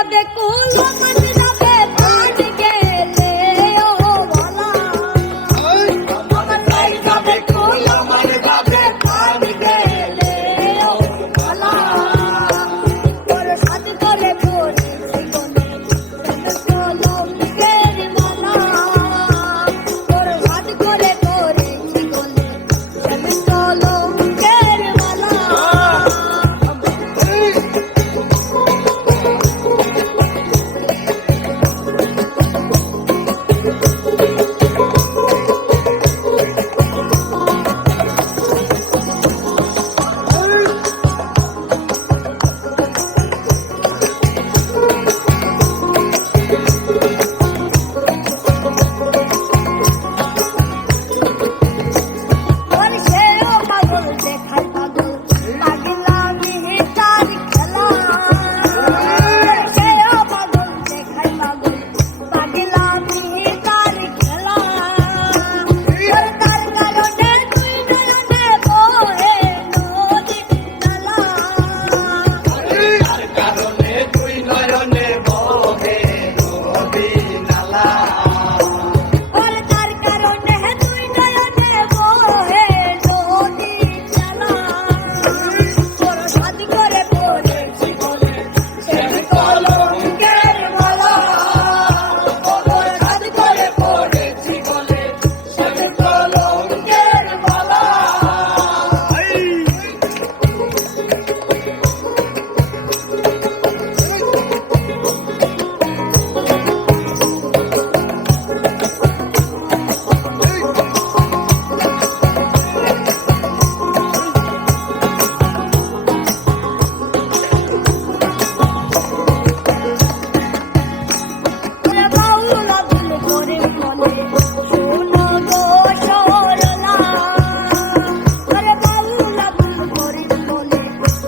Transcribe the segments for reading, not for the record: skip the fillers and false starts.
যাবে কুল মান যাবে প্রাণ গেলে ও ভোলা আমার ভাই যাবে কুল মান যাবে প্রাণ গেলে ও ভোলা তোর সাথ করে করি জীবনে চলো মুখের মালা তোর সাথ করে করি জীবনে চলো মুখের মালা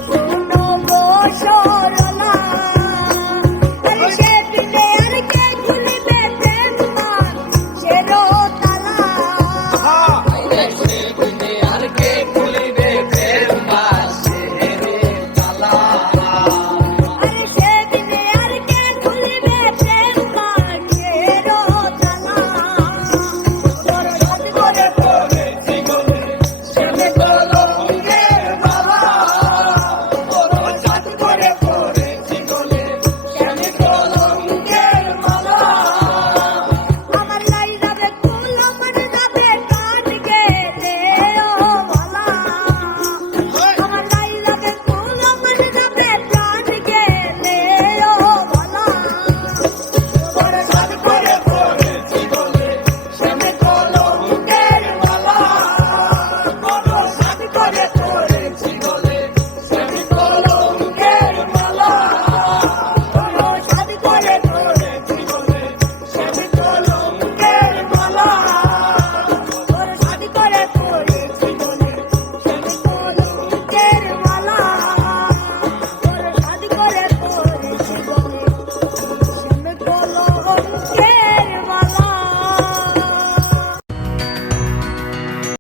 শোনো গো সরলা